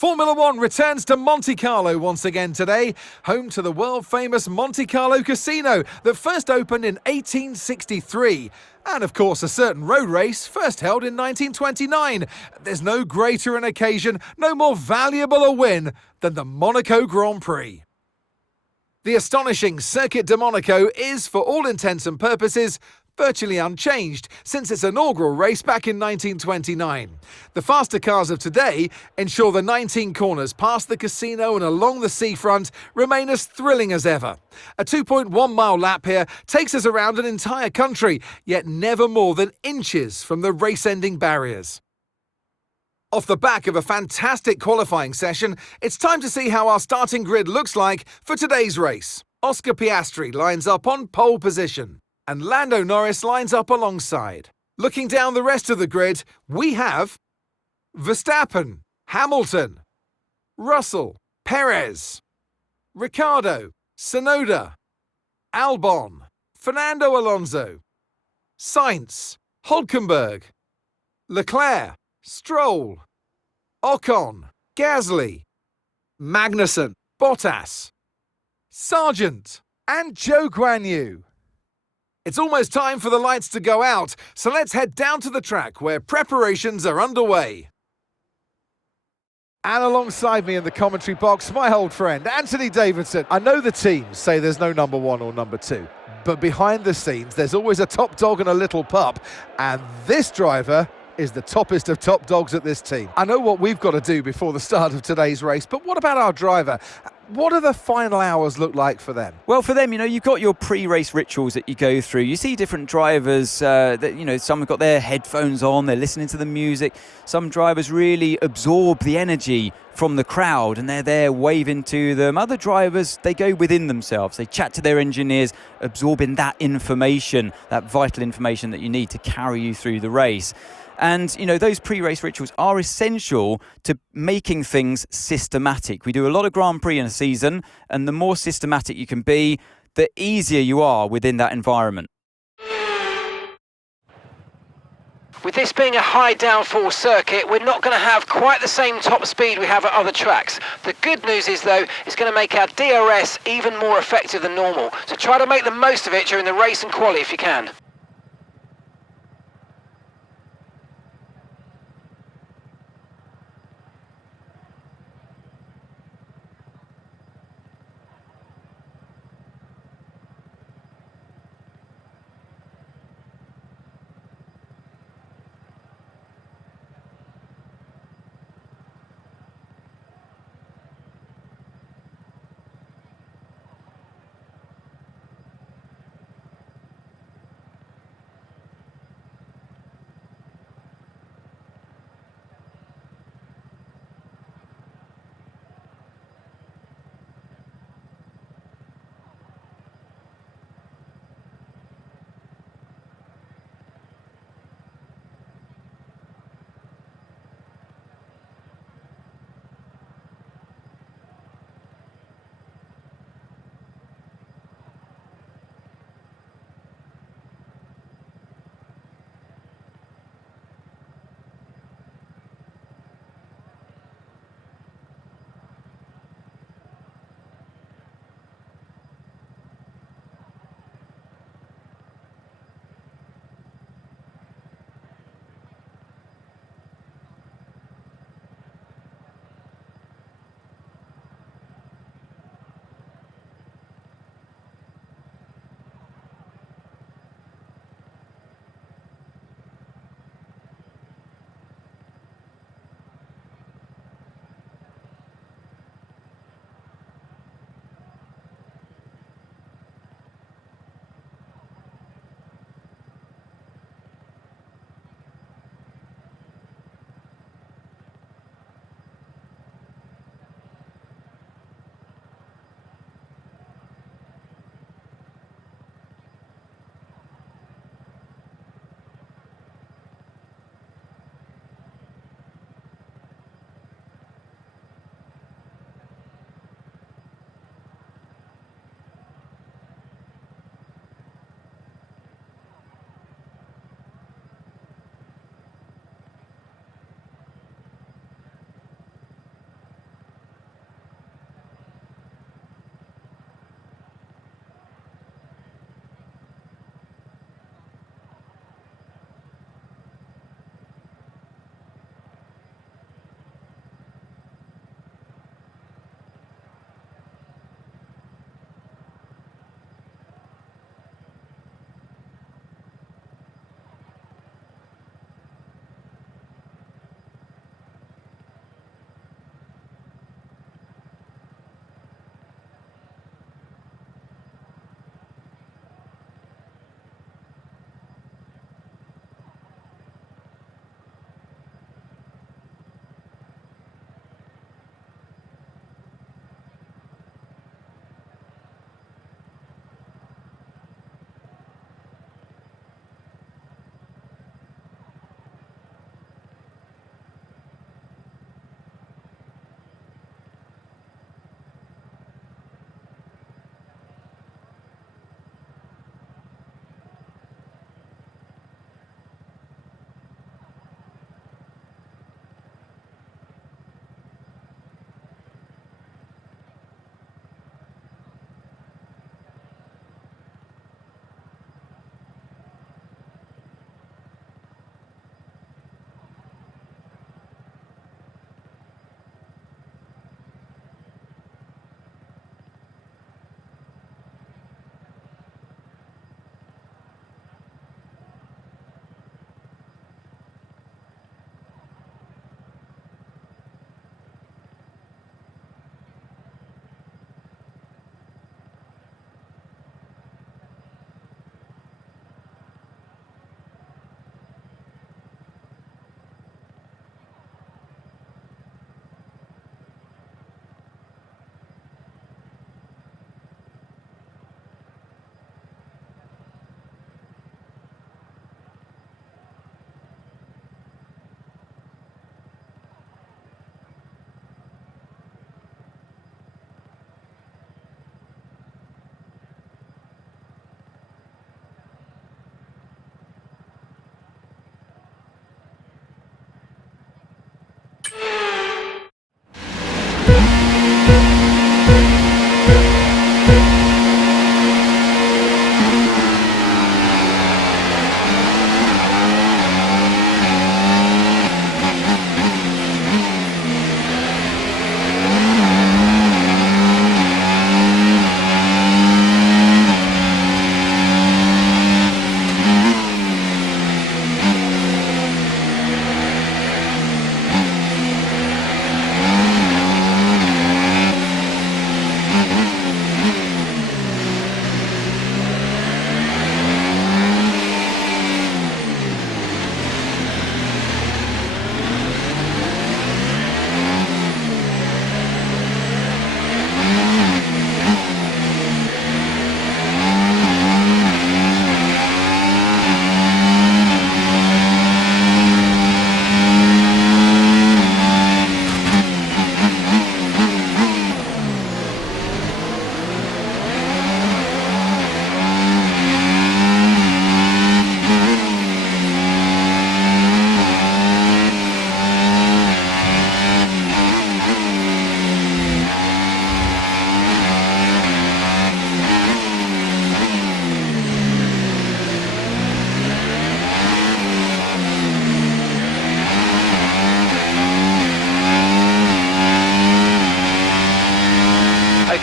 Formula One returns to Monte Carlo once again today, home to the world-famous Monte Carlo Casino that first opened in 1863. And of course, a certain road race first held in 1929. There's no greater an occasion, no more valuable a win than the Monaco Grand Prix. The astonishing Circuit de Monaco is, for all intents and purposes, virtually unchanged since its inaugural race back in 1929. The faster cars of today ensure the 19 corners past the casino and along the seafront remain as thrilling as ever. A 2.1-mile lap here takes us around an entire country, yet never more than inches from the race-ending barriers. Off the back of a fantastic qualifying session, it's time to see how our starting grid looks like for today's race. Oscar Piastri lines up on pole position, and Lando Norris lines up alongside. Looking down the rest of the grid, we have Verstappen, Hamilton, Russell, Perez, Ricciardo, Tsunoda, Albon, Fernando Alonso, Sainz, Hülkenberg, Leclerc, Stroll, Ocon, Gasly, Magnussen, Bottas, Sargent, and Zhou Guanyu. It's almost time for the lights to go out, so let's head down to the track where preparations are underway. And alongside me in the commentary box, my old friend, Anthony Davidson. I know the teams say there's no number one or number two, but behind the scenes, there's always a top dog and a little pup, and this driver is the toppest of top dogs at this team. I know what we've got to do before the start of today's race, but what about our driver? What do the final hours look like for them? Well, for them, you've got your pre-race rituals that you go through. You see different drivers that, some have got their headphones on, they're listening to the music. Some drivers really absorb the energy from the crowd and they're there waving to them. Other drivers, they go within themselves. They chat to their engineers, absorbing that information, that vital information that you need to carry you through the race. And, those pre-race rituals are essential to making things systematic. We do a lot of Grand Prix in a season, and the more systematic you can be, the easier you are within that environment. With this being a high downforce circuit, we're not going to have quite the same top speed we have at other tracks. The good news is, though, it's going to make our DRS even more effective than normal. So try to make the most of it during the race and quali if you can.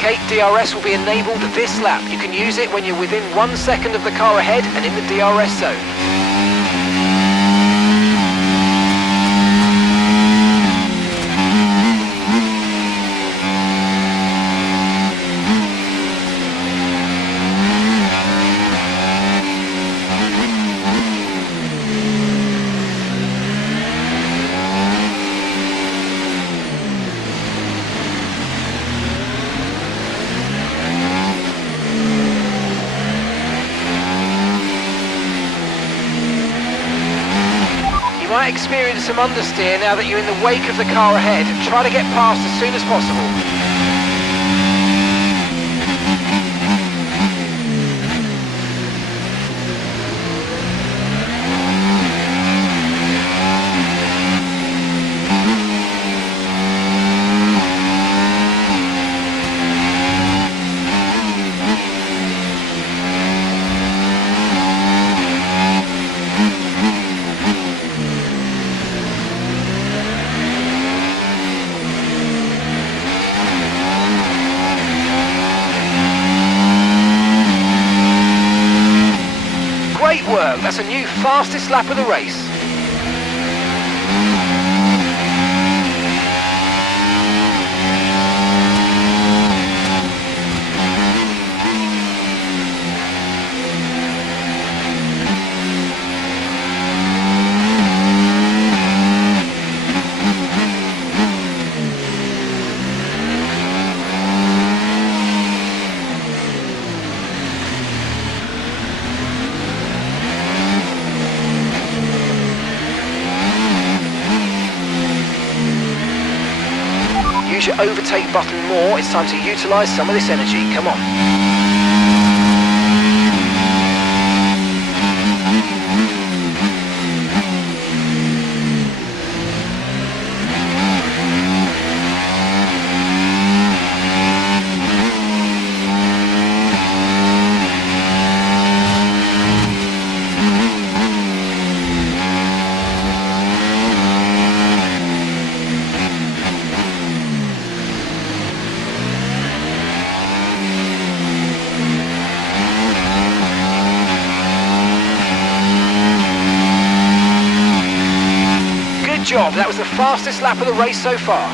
Okay, DRS will be enabled this lap. You can use it when you're within 1 second of the car ahead and in the DRS zone. You might experience some understeer now that you're in the wake of the car ahead. Try to get past as soon as possible. Great work, that's a new fastest lap of the race. Use your overtake button more, it's time to utilise some of this energy, come on. Good job, that was the fastest lap of the race so far.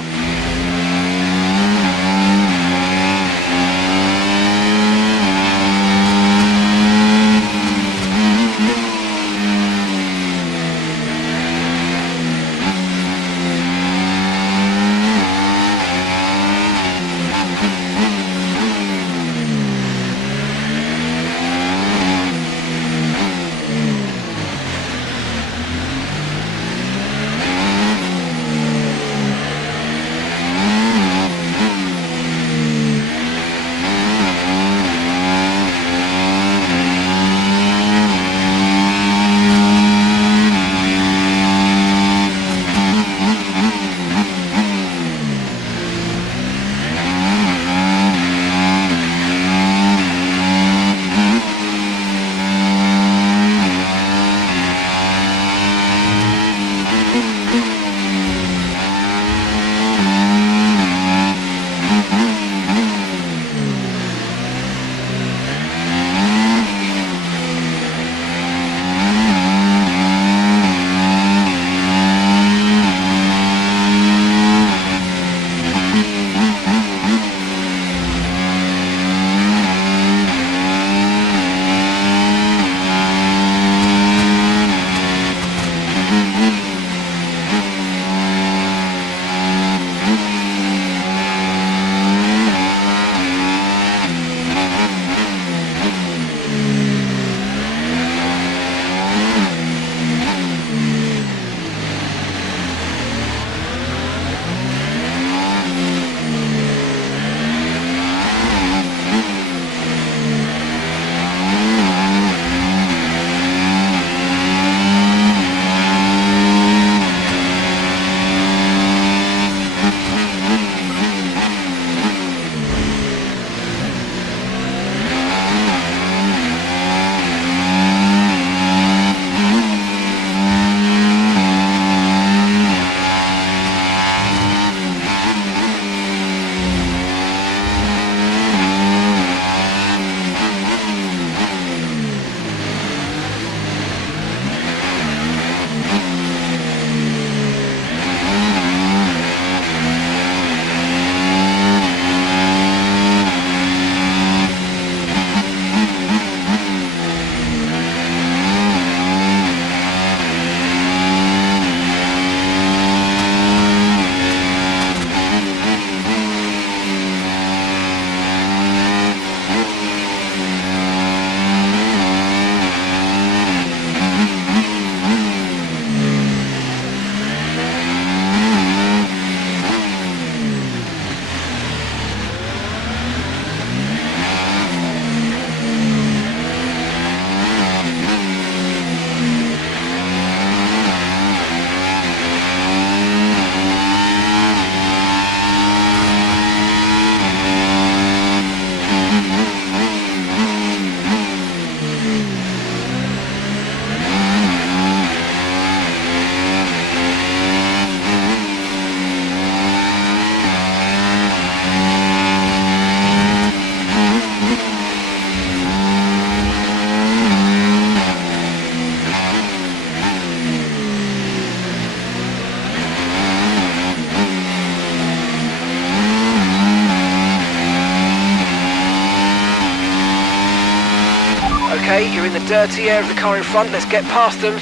Okay, you're in the dirty air of the car in front. Let's get past them.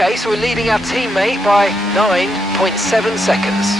Okay, so we're leading our teammate by 9.7 seconds.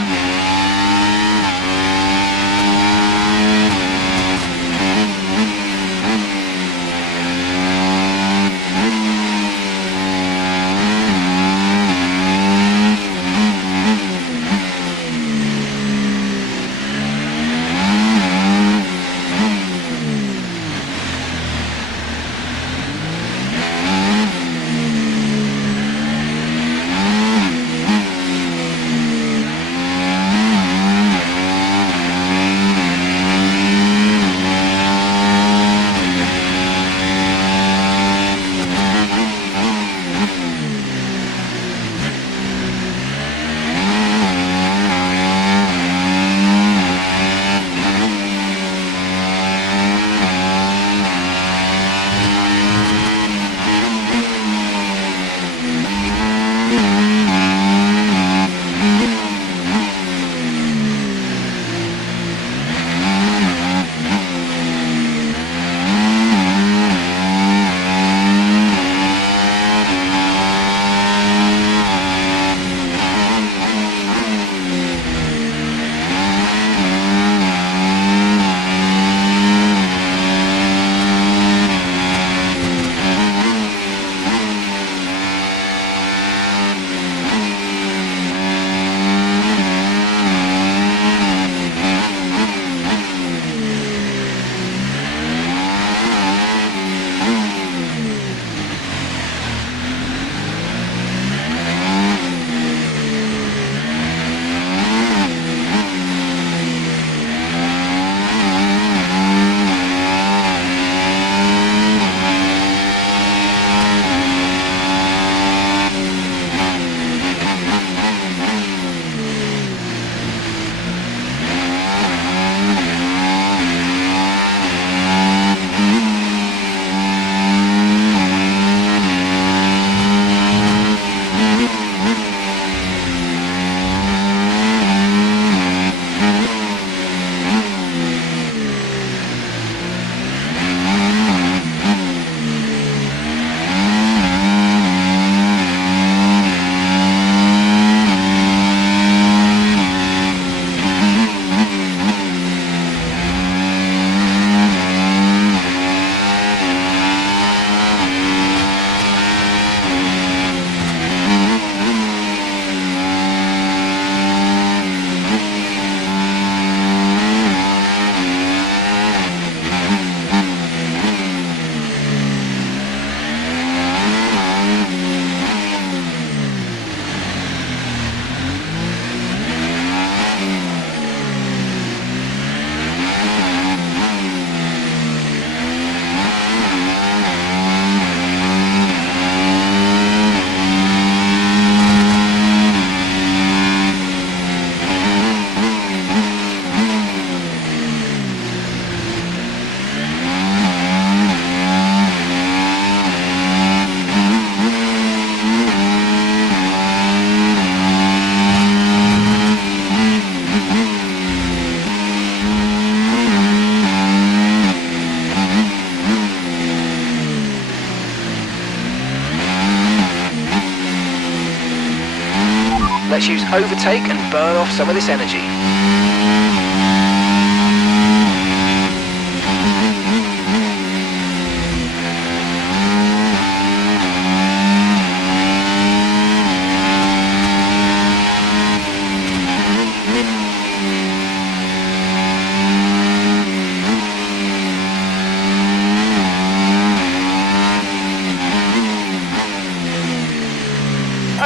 let's use overtake and burn off some of this energy.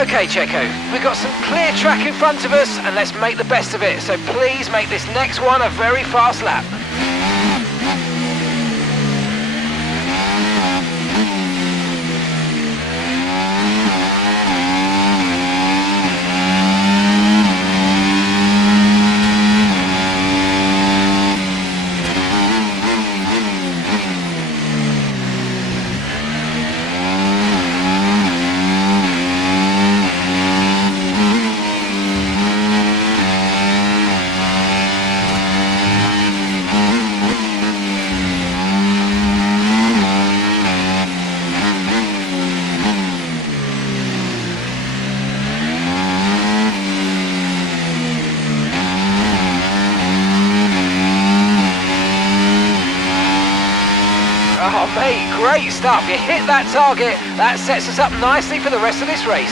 Okay, Checo, we've got some clear track in front of us and let's make the best of it. So please make this next one a very fast lap. Oh mate, great stuff. You hit that target. That sets us up nicely for the rest of this race.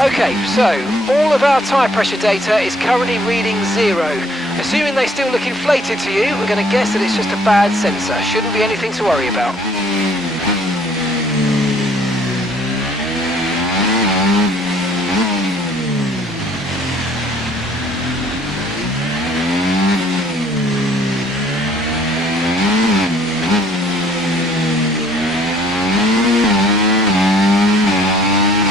Okay, so all of our tyre pressure data is currently reading 0. Assuming they still look inflated to you, we're going to guess that it's just a bad sensor. Shouldn't be anything to worry about.